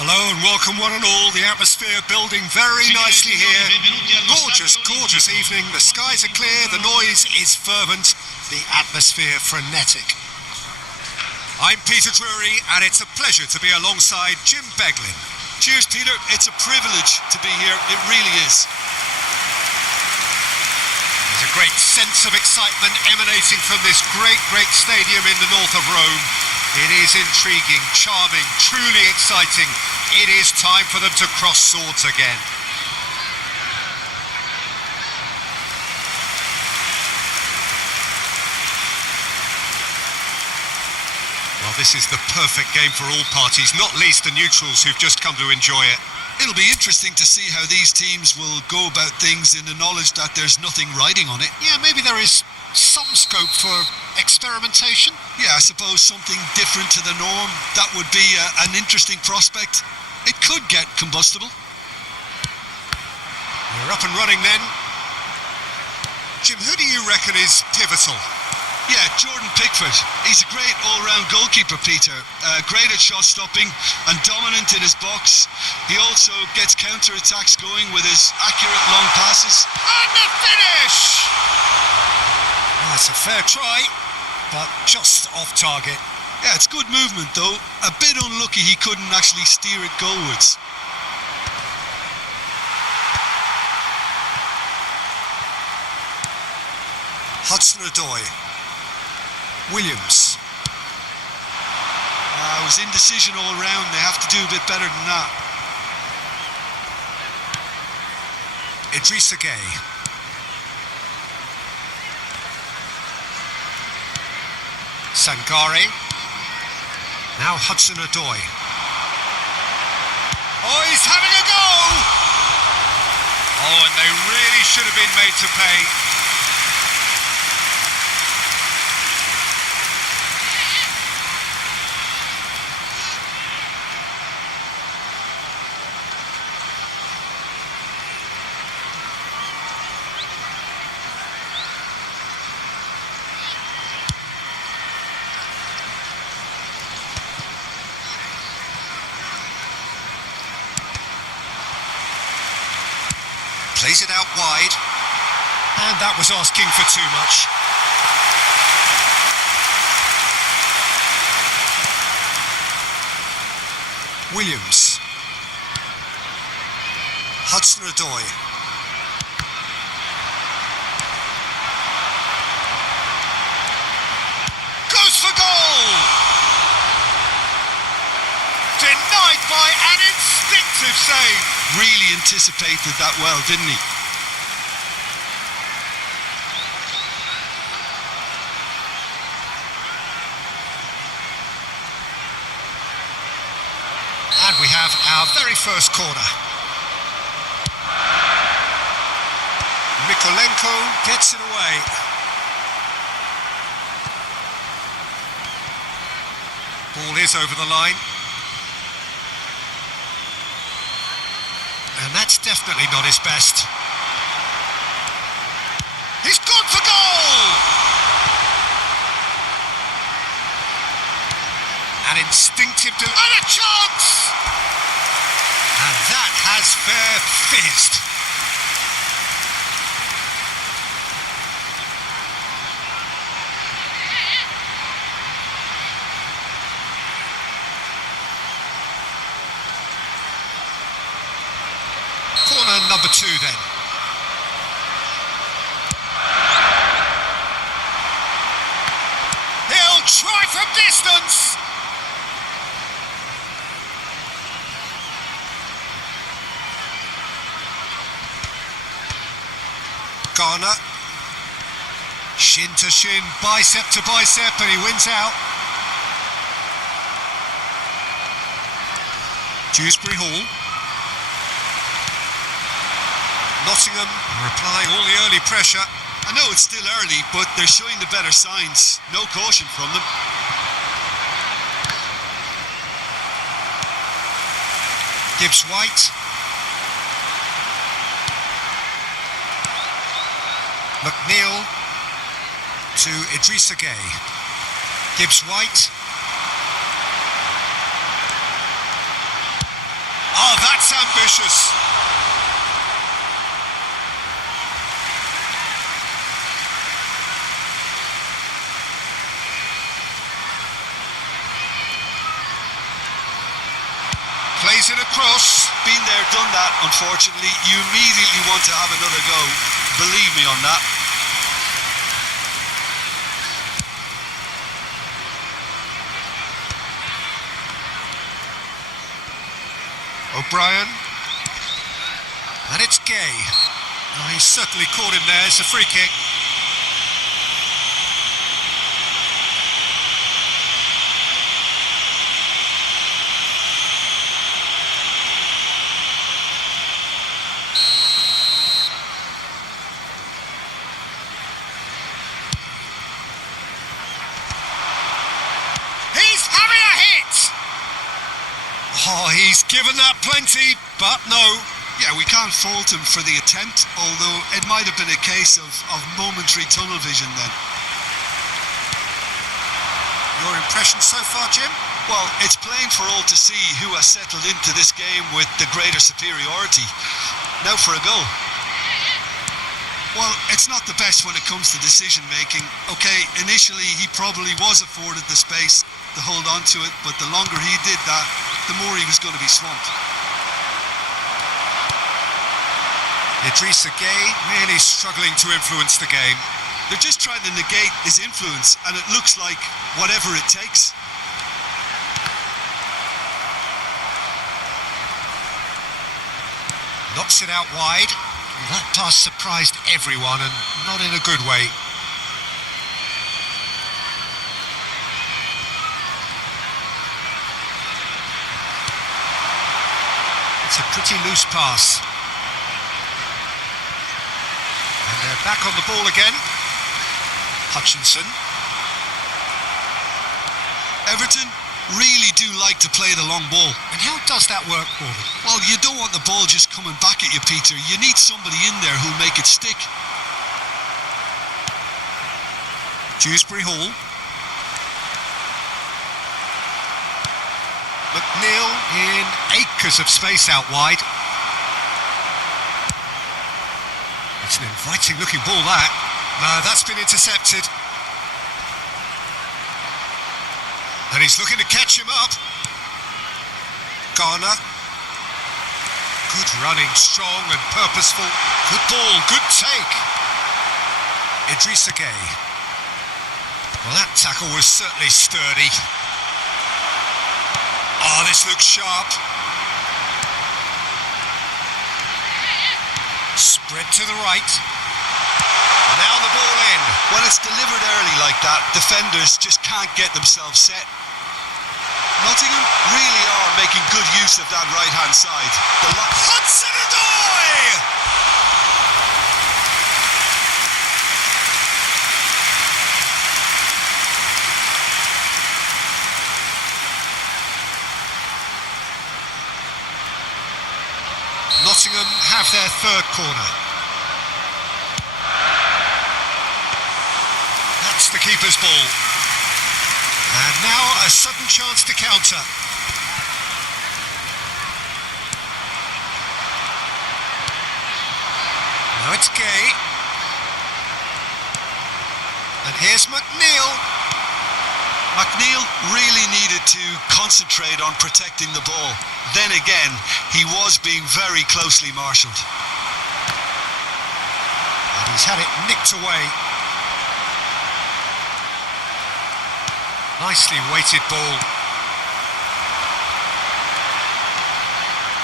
Hello and welcome one and all. The atmosphere building very nicely here. Gorgeous, gorgeous evening. The skies are clear, the noise is fervent, the atmosphere frenetic. I'm Peter Drury and it's a pleasure to be alongside Jim Beglin. Cheers, Peter. It's a privilege to be here. It really is. There's a great sense of excitement emanating from this great stadium in the north of Rome. It is intriguing, charming, truly exciting. It is time for them to cross swords again. Well, this is the perfect game for all parties, not least the neutrals who've just come to enjoy it. It'll be interesting to see how these teams will go about things in the knowledge that there's nothing riding on it. Yeah, maybe there is some scope for experimentation. Yeah, I suppose something different to the norm. That would be an interesting prospect. It could get combustible. We're up and running then. Jim, who do you reckon is pivotal? Yeah, Jordan Pickford. He's a great all-round goalkeeper, Peter. Great at shot stopping and dominant in his box. He also gets counter-attacks going with his accurate long passes. And the finish! Well, that's a fair try, but just off target. Yeah, it's good movement though. A bit unlucky he couldn't actually steer it goalwards. Hudson-Odoi. Williams. It was indecision all round. They have to do a bit better than that. Idrissa Gueye. Sangare. Now Hudson-Odoi. Oh, he's having a go! Oh, and they really should have been made to pay. Plays it out wide, and that was asking for too much. Williams. Hudson-Odoi. Goes for goal! Denied by an instinctive save. Really anticipated that well, didn't he? And we have our very first corner. Mikolenko gets it away. Ball is over the line. And that's definitely not his best. He's gone for goal! An instinctive and a chance! And that has fair fizzed. Corner number 2 then. He'll try from distance. Garner. Shin to shin, bicep to bicep, and he wins out. Dewsbury Hall. Nottingham are applying all the early pressure. I know it's still early, but they're showing the better signs. No caution from them. Gibbs-White. McNeil to Idrissa Gueye. Gibbs-White. Oh, that's ambitious. Plays it across. Been there, done that, unfortunately. You immediately want to have another go. Believe me on that. O'Brien. And it's Gay. Oh, he's certainly caught him there. It's a free kick. Oh, he's given that plenty, but no. Yeah, we can't fault him for the attempt, although it might have been a case of momentary tunnel vision then. Your impression so far, Jim? Well, it's plain for all to see who has settled into this game with the greater superiority. Now for a goal. Well, it's not the best when it comes to decision making. Okay, initially he probably was afforded the space to hold on to it, but the longer he did that, the more he was going to be swamped. Idrissa Gay really struggling to influence the game. They're just trying to negate his influence, and it looks like whatever it takes. Knocks it out wide. That pass surprised everyone, and not in a good way. It's a pretty loose pass. And they're back on the ball again. Hutchinson. Everton really do like to play the long ball. And how does that work, Gordon? Well, you don't want the ball just coming back at you, Peter. You need somebody in there who'll make it stick. Dewsbury Hall. McNeil in acres of space out wide. It's an inviting looking ball, that. No, that's been intercepted. And he's looking to catch him up. Garner. Good running, strong and purposeful. Good ball, good take. Idrissa Gay. Well, that tackle was certainly sturdy. Oh, this looks sharp. Spread to the right. Now the ball in. When it's delivered early like that, defenders just can't get themselves set. Nottingham really are making good use of that right-hand side. Hudson-Odoi! Nottingham have their third corner. That's the keeper's ball. And now a sudden chance to counter. Now it's Gay. And here's McNeil. McNeil really needed to concentrate on protecting the ball. Then again, he was being very closely marshalled. And he's had it nicked away. Nicely weighted ball.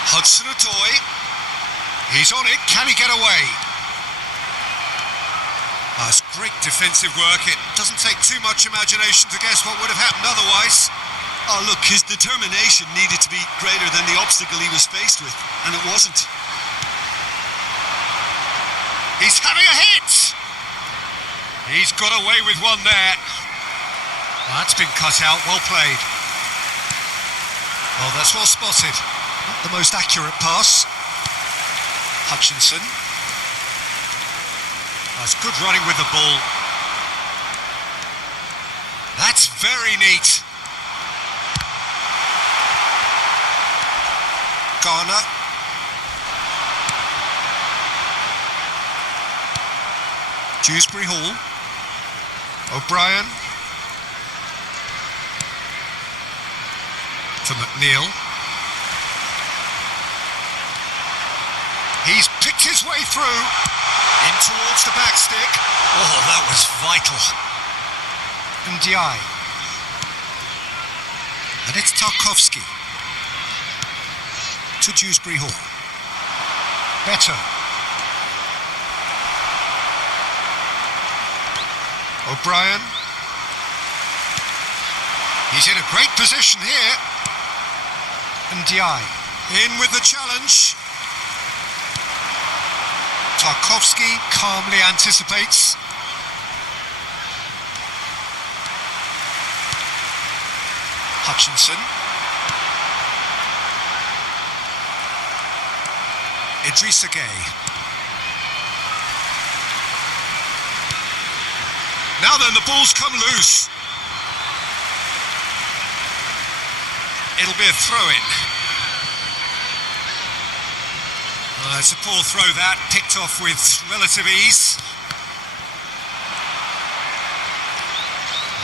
Hudson-Odoi. He's on it. Can he get away? That's great defensive work. It doesn't take too much imagination to guess what would have happened otherwise. Oh, look, his determination needed to be greater than the obstacle he was faced with, and it wasn't. He's having a hit! He's got away with one there. That's been cut out, well played. Well, that's well spotted. Not the most accurate pass. Hutchinson. That's good running with the ball. That's very neat. Ghana. Dewsbury Hall. O'Brien. For McNeil. He's picked his way through. In towards the back stick. Oh, that was vital. Ndiaye. And it's Tarkowski. To Dewsbury Hall. Better. O'Brien. He's in a great position here. Ndiaye. In with the challenge. Tarkowski calmly anticipates. Hutchinson. Idrissa Gueye. Now then, the ball's come loose. It'll be a throw-in. It's a poor throw that, picked off with relative ease.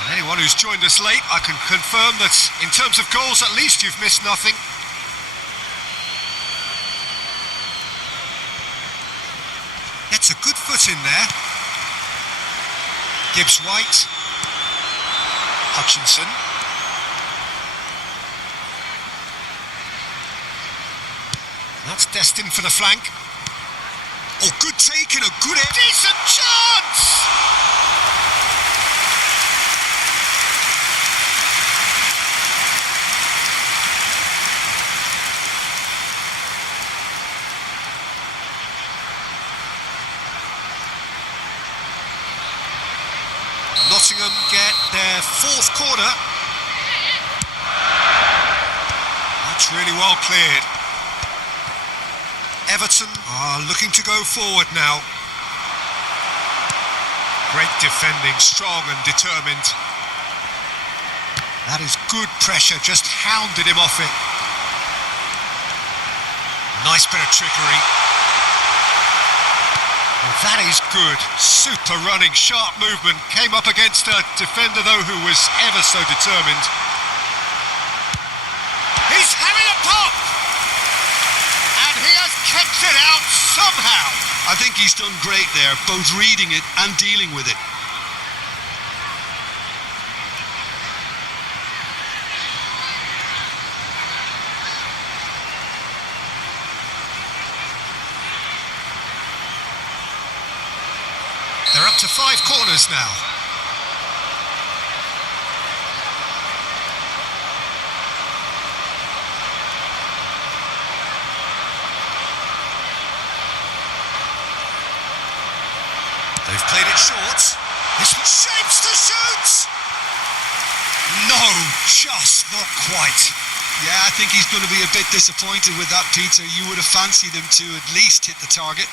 And anyone who's joined us late, I can confirm that in terms of goals, at least you've missed nothing. Gets a good foot in there. Gibbs-White. Hutchinson. That's destined for the flank. Oh, good take and a good... Decent chance! Nottingham get their fourth corner. That's really well cleared. Everton are looking to go forward now. Great defending, strong and determined. That is good pressure, just hounded him off it. Nice bit of trickery. Well, that is good. Super running, sharp movement. Came up against a defender, though, who was ever so determined. He's having a pop! And he has kept it out somehow. I think he's done great there, both reading it and dealing with it. They're up to 5 corners now. They've played it short. This one shapes to shoot! No, just not quite. Yeah, I think he's going to be a bit disappointed with that, Peter. You would have fancied him to at least hit the target.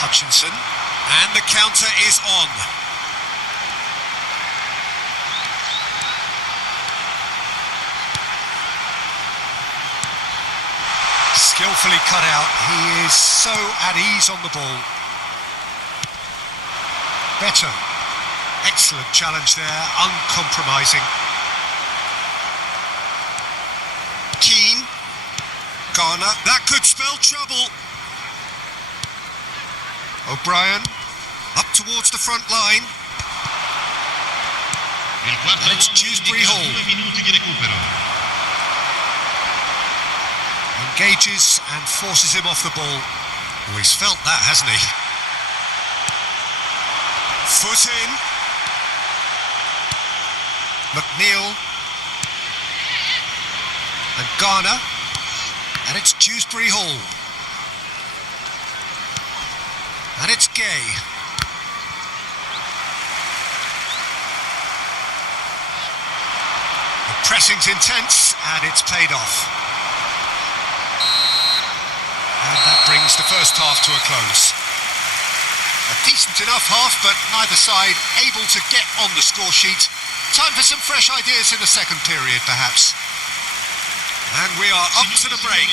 Hutchinson, and the counter is on. Skillfully cut out, he is so at ease on the ball. Better, excellent challenge there, uncompromising. Keane, Ghana, that could spell trouble. O'Brien, up towards the front line. And it's Dewsbury Hall. Engages and forces him off the ball. Oh, he's felt that, hasn't he? Foot in. McNeil. And Ghana. And it's Dewsbury Hall. And it's Gay. The pressing's intense and it's paid off. And that brings the first half to a close. A decent enough half, but neither side able to get on the score sheet. Time for some fresh ideas in the second period, perhaps. And we are up to the break.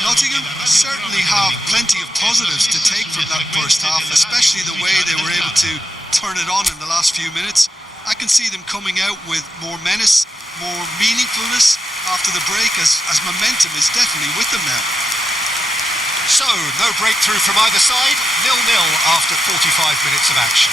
Nottingham certainly have plenty of positives to take from that first half, especially the way they were able to turn it on in the last few minutes. I can see them coming out with more menace, more meaningfulness after the break, as momentum is definitely with them now. So, no breakthrough from either side, 0-0 after 45 minutes of action.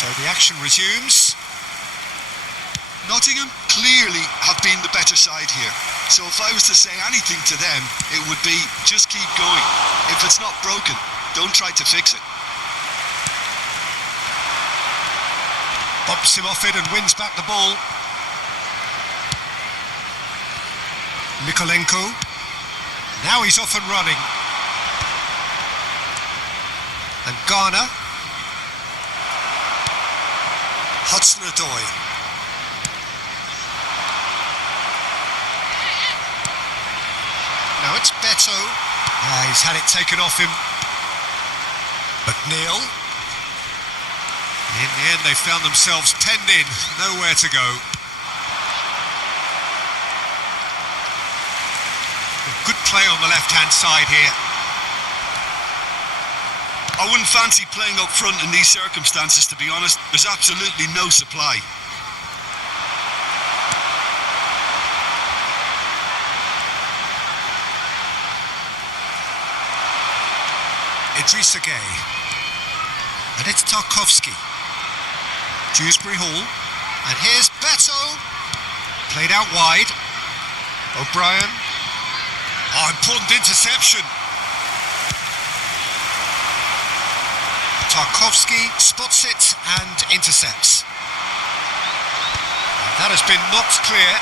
So the action resumes. Nottingham clearly have been the better side here. So if I was to say anything to them, it would be just keep going. If it's not broken, don't try to fix it. Bumps him off it and wins back the ball. Mikolenko. Now he's off and running. And Ghana. Hudson-Odoi. Now it's Beto. He's had it taken off him. McNeil. In the end, they found themselves penned in, nowhere to go. Good play on the left-hand side here. I wouldn't fancy playing up front in these circumstances, to be honest. There's absolutely no supply. Idrissa Gay. And it's Tarkowski. Dewsbury Hall. And here's Beto. Played out wide. O'Brien. Oh, important interception. Tarkowski spots it and intercepts. And that has been knocked clear.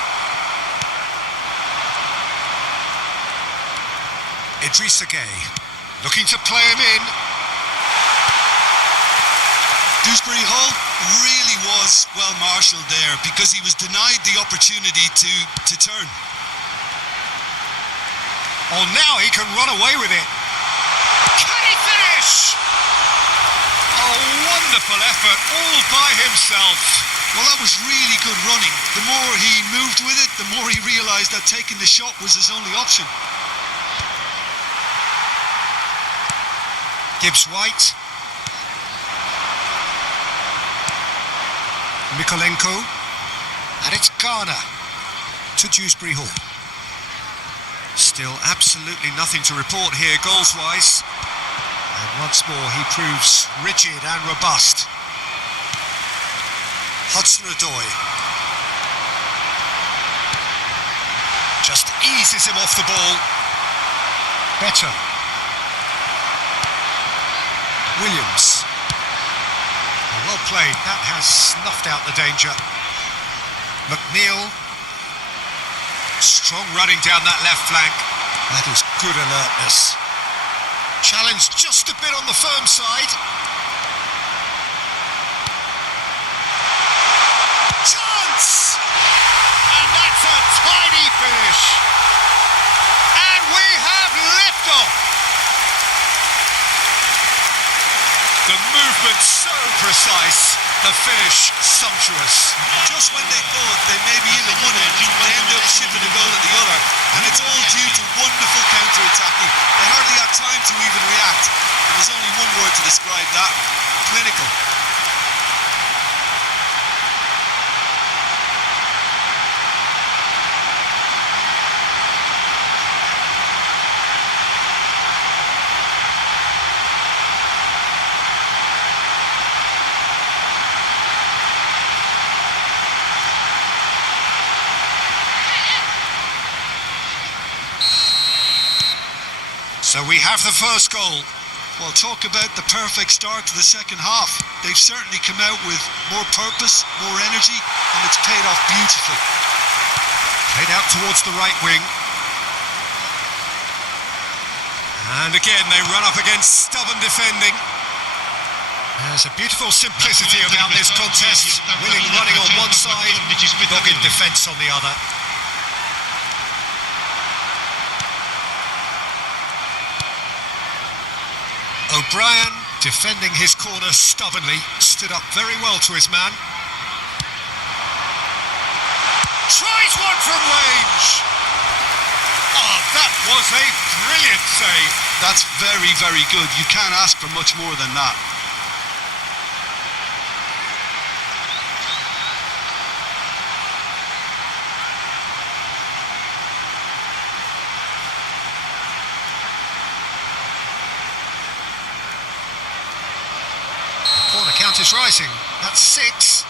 Idrissa Gay. Looking to play him in. Dewsbury Hall really was well marshalled there because he was denied the opportunity to turn. Oh, now he can run away with it. Can he finish? Oh, wonderful effort all by himself. Well, that was really good running. The more he moved with it, the more he realised that taking the shot was his only option. Gibbs-White. Mikolenko. And it's Ghana to Dewsbury Hall. Still absolutely nothing to report here goals-wise. And once more he proves rigid and robust. Hudson-Odoi. Just eases him off the ball. Beto. Williams. Well played, that has snuffed out the danger. McNeil. Strong running down that left flank. That is good alertness. Challenged just a bit on the firm side. Chance! And that's a tidy finish. And we have liftoff. The movement so precise, the finish sumptuous. Just when they thought they maybe even won it, they end up shipping a goal at the other, and it's all due to wonderful counter-attacking. They hardly had time to even react. There's only one word to describe that: clinical. So we have the first goal. Well, talk about the perfect start to the second half. They've certainly come out with more purpose, more energy, and it's paid off beautifully. Played out towards the right wing. And again, they run up against stubborn defending. There's a beautiful simplicity about this contest. Willing running on one side, dogged defence on the other. O'Brien, defending his corner stubbornly, stood up very well to his man. Tries one from range! Oh, that was a brilliant save. That's very, very good. You can't ask for much more than that. Corner count is rising. That's 6.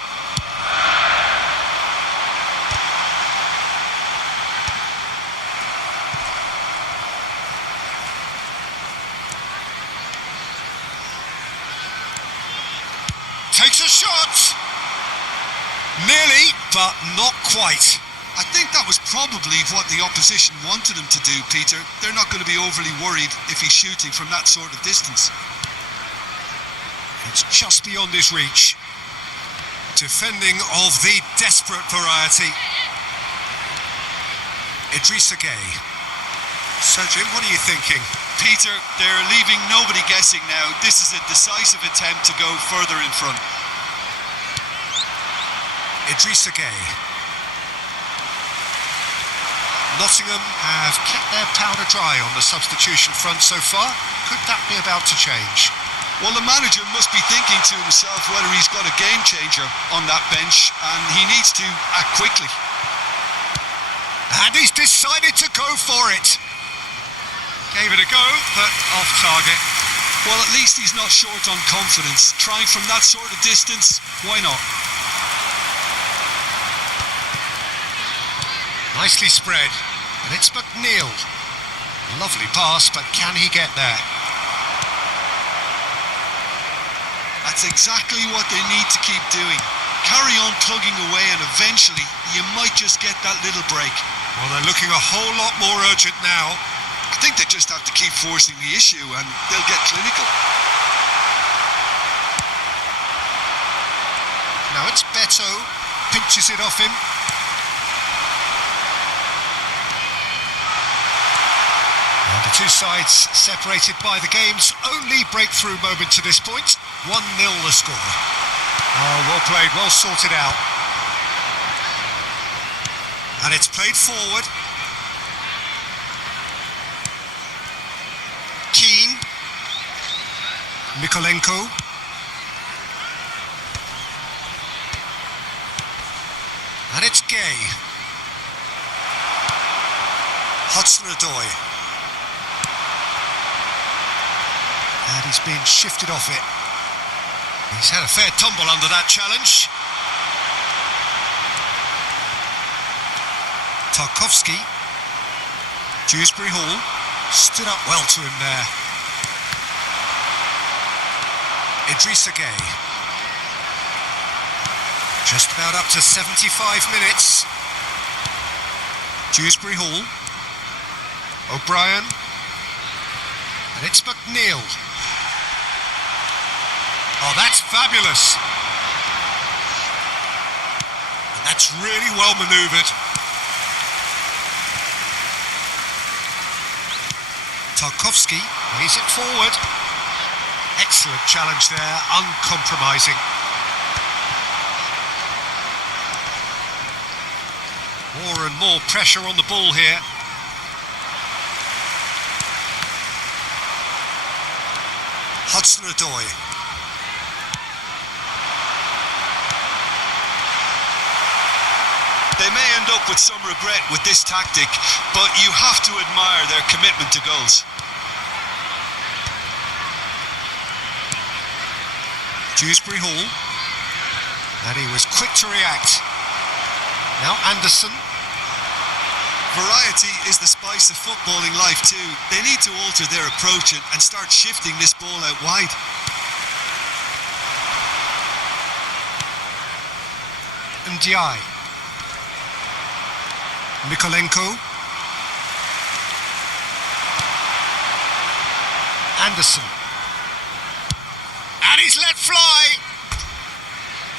Takes a shot. Nearly, but not quite. I think that was probably what the opposition wanted him to do, Peter. They're not going to be overly worried if he's shooting from that sort of distance. It's just beyond his reach. Defending of the desperate variety. Idrissa Gueye. Sergio, what are you thinking? Peter, they're leaving nobody guessing now. This is a decisive attempt to go further in front. Idrissa Gueye. Nottingham have kept their powder dry on the substitution front so far. Could that be about to change? Well, the manager must be thinking to himself whether he's got a game changer on that bench, and he needs to act quickly. And he's decided to go for it. Gave it a go, but off target. Well, at least he's not short on confidence. Trying from that sort of distance, why not? Nicely spread, and it's McNeil. Lovely pass, but can he get there? That's exactly what they need to keep doing. Carry on plugging away, and eventually you might just get that little break. Well, they're looking a whole lot more urgent now. I think they just have to keep forcing the issue and they'll get clinical. Now it's Beto, pinches it off him. And the two sides separated by the game's only breakthrough moment to this point. 1-0 the score. Oh, well played, well sorted out. And it's played forward. Keane. Mikolenko. And it's Gueye. Hudson-Odoi. And he's been shifted off it. He's had a fair tumble under that challenge. Tarkowski. Dewsbury Hall stood up well to him there. Idrissa Gueye. Just about up to 75 minutes. Dewsbury Hall. O'Brien. And it's McNeil. Oh, that's fabulous. And that's really well manoeuvred. Tarkowski lays it forward. Excellent challenge there, uncompromising. More and more pressure on the ball here. Hudson-Odoi. They may end up with some regret with this tactic, but you have to admire their commitment to goals. Dewsbury Hall. And he was quick to react. Now Anderson. Variety is the spice of footballing life too. They need to alter their approach and start shifting this ball out wide. Ndiaye. Mikolenko. Anderson. And he's let fly.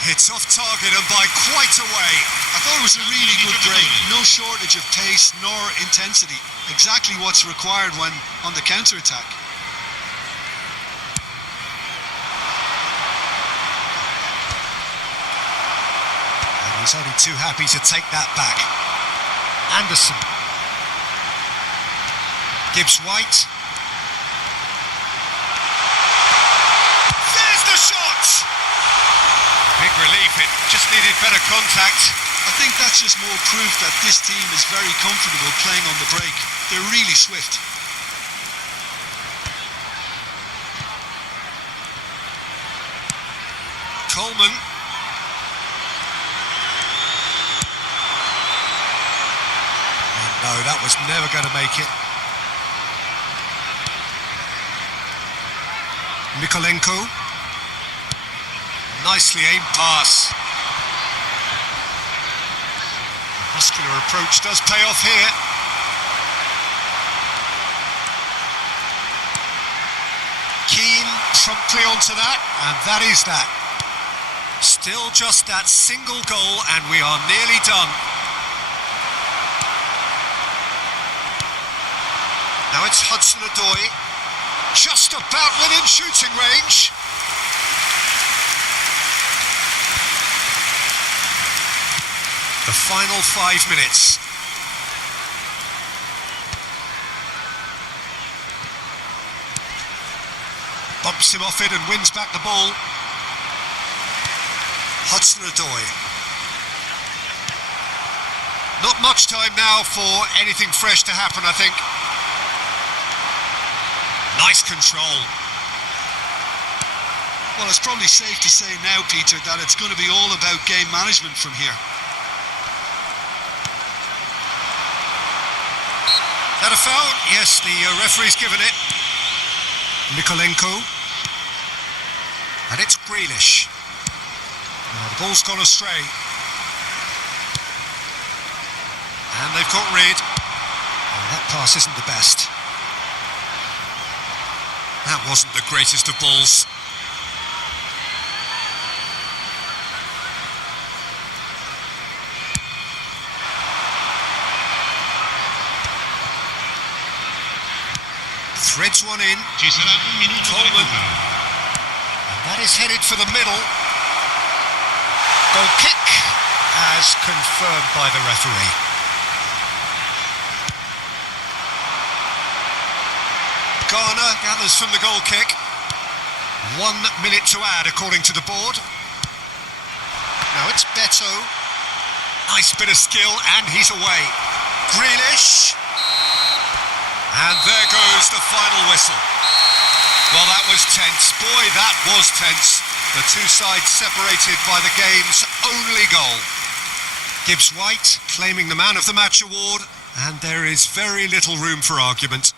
It's off target and by quite a way. I thought it was a really good break. No shortage of pace nor intensity. Exactly what's required when on the counter-attack. And he's only too happy to take that back. Anderson. Gibbs-White. There's the shot! Big relief, it just needed better contact. I think that's just more proof that this team is very comfortable playing on the break. They're really swift. Coleman. And no, that was never going to make it. Mikolenko. Nicely aimed pass. The muscular approach does pay off here. Keane promptly onto that, and that is that. Still just that single goal, and we are nearly done. Now it's Hudson-Odoi, just about within shooting range. The final 5 minutes. Bumps him off it and wins back the ball. Hudson-Odoi. Not much time now for anything fresh to happen, I think. Nice control. Well, it's probably safe to say now, Peter, that it's going to be all about game management from here. That a foul? Yes, the referee's given it. Mikolenko. And it's Grealish. Now the ball's gone astray. And they've got rid. Oh, that pass isn't the best. That wasn't the greatest of balls. Threads one in. Coleman. And that is headed for the middle. Goal kick as confirmed by the referee. Garner gathers from the goal kick. 1 minute to add according to the board. Now it's Beto. Nice bit of skill and he's away. Grealish. And there goes the final whistle. Well, that was tense. Boy, that was tense. The two sides separated by the game's only goal. Gibbs-White claiming the Man of the Match award, and there is very little room for argument.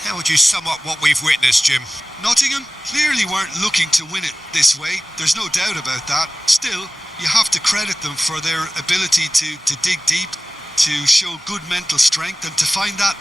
How would you sum up what we've witnessed, Jim? Nottingham clearly weren't looking to win it this way. There's no doubt about that. Still, you have to credit them for their ability to dig deep, to show good mental strength and to find that